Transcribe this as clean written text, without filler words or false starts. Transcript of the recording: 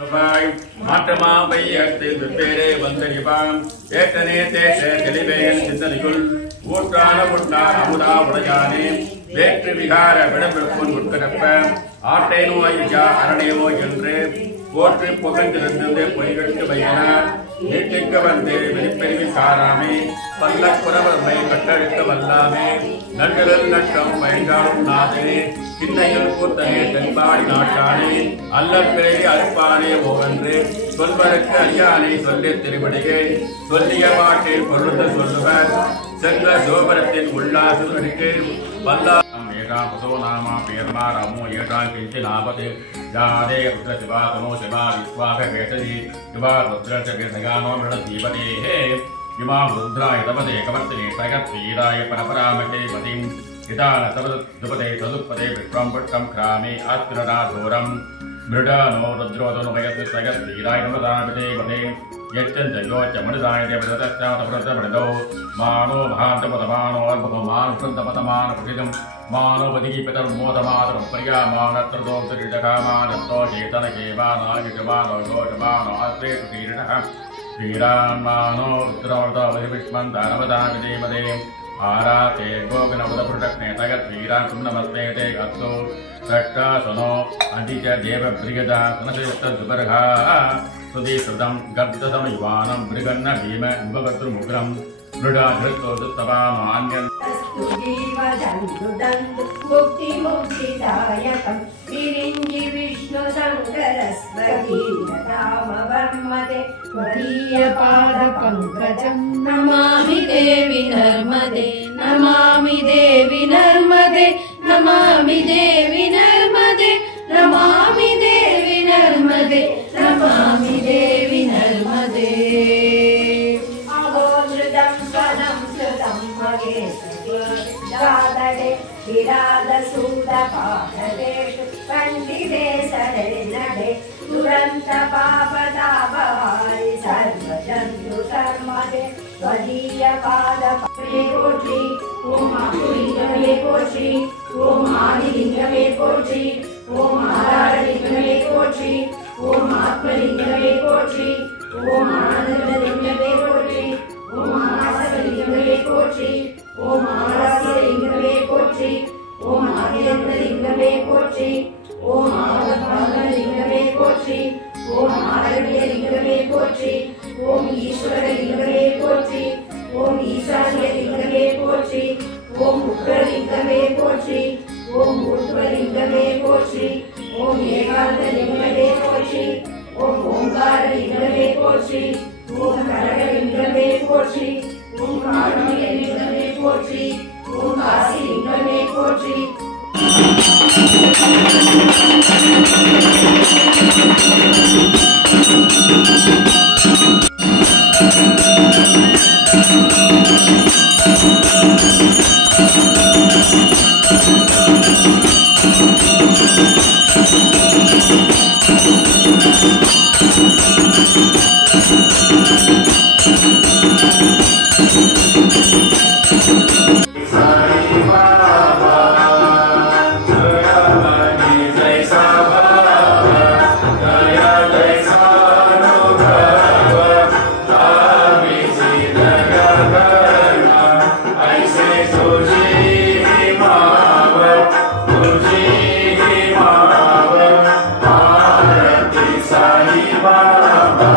மாற்றமா வையத்தில் பேரே வந்தறிவான் ஏற்றனே தேச தெளிவேன் சிந்தனைக்குள் ஊற்றான உண்டான அமுதா உடையானே வேற்று விகார விடப்பிற்குள் உட்கிடப்ப ஆட்டை நோயா அரணேவோ என்று போற்று புகழ்ந்திருந்தது பொய்கட்டு வையினார் நீட்டிக்க வந்து வெளிப்பெருவி சாராமே பல்ல குறவர்மை கட்டழுக்க வல்லாமே நன்றில் நட்டம் பயங்காலும் நாதனே கிண்ணையில் கூத்தனே தென்பாடி நாட்டானே அல்லப்பிறகு அறுப்பானே ஓவென்று சொல்வதற்கு ஐயானை சொல்லி திருவடிகை சொல்லிய பாட்டில் பொருள் சொல்லுவர் சென்ற சோபரத்தின் உல்லாசுக்கு வல்லா पशो नाम पेरमा रामो येषां किञ्चित् नापते जाते रुद्र शिवा तनो शिवा विश्वाक भेषजी युवा रुद्र च भेषगानो मृडदीपतेः युवा रुद्राय तपते कवर्तिने सगत्वीराय परपरामके पतिं हिता तपदुपते तदुपते विश्वं पुष्टं क्रामे अस्त्रनाथोरं मृडनो रुद्रोदनुभयस्य सगत्वीराय नमदामिते पते यच्चन् जयोच्च मृदाय देवदत्तमृदो मानो महान्तपदमानो अल्पमानो वृन्दपतमानो प्रसिद्धं मानवदिकी पितर्मोदमातरं पर्यामानत्रदोक्तरिजकामानत्तो चेतनकेवानागिजमानो गोजमानो आश्रेतुतीर्णः श्रीरान्मानो रुद्रवर्तवधिविष्मन्तानवदामिदेमदे आराते गोगनवदपुरुषक्ने तगत्वीरान् नमस्ते ते गत्तो षट्टासनो अदिच देवभृगदा सुनसेवत्तद्विपर्घा सुदीश्रुतं गर्भितसमयुवानं मृगन्न भीम उपकर्तृमुग्रं मृडा धृतोदुत्तवामान्यन् मुक्ति मुक्तिदायकं विरिञ्जि विष्णु शङ्करस्वतीयतामवर्मदे त्वदीयपादपङ्कजं नमामि देवि नर्मदे नमामि देवि नर्मदे नमामि देवि नर्मदे नमामि देवि नर्मदे नमामि देवि नर्मदे अगोधृतं स्वनं श्रुतं मगेशे विराधसूदपादलेषु पण्डिते सरे नडे दुरन्त पापदापहारि सर्वजन्तु कर्मदे त्वदीयपादपे कोटि ॐ आकुलिङ्गमे कोटि ॐ आदिलिङ्गमे कोटि ॐ आराधलिङ्गमे कोटि ॐ आत्मलिङ्गमे कोटि ॐ आनन्दलिङ्गमे कोटि ॐ आसलिङ्गमे कोटि ॐ आरास्यलिङ्गमे कोटि ॐ आदिलिङ्गमे कोटि ॐ आदभागलिङ्गमे कोटि ॐ आरण्यलिङ्गमे कोटि ॐ ईश्वरलिङ्गमे कोटि ॐ ईशान्यलिङ्गमे कोटि ॐ उग्रलिङ्गमे कोटि ॐ ऊर्ध्वलिङ्गमे कोटि ॐ एकान्तलिङ्गमे कोटि ॐ ओङ्कारलिङ्गमे कोटि ॐ करगलिङ्गमे कोटि ॐ कारुण्यलिङ्गमे कोटि ॐ काशीलिङ्गमे कोटि Bye.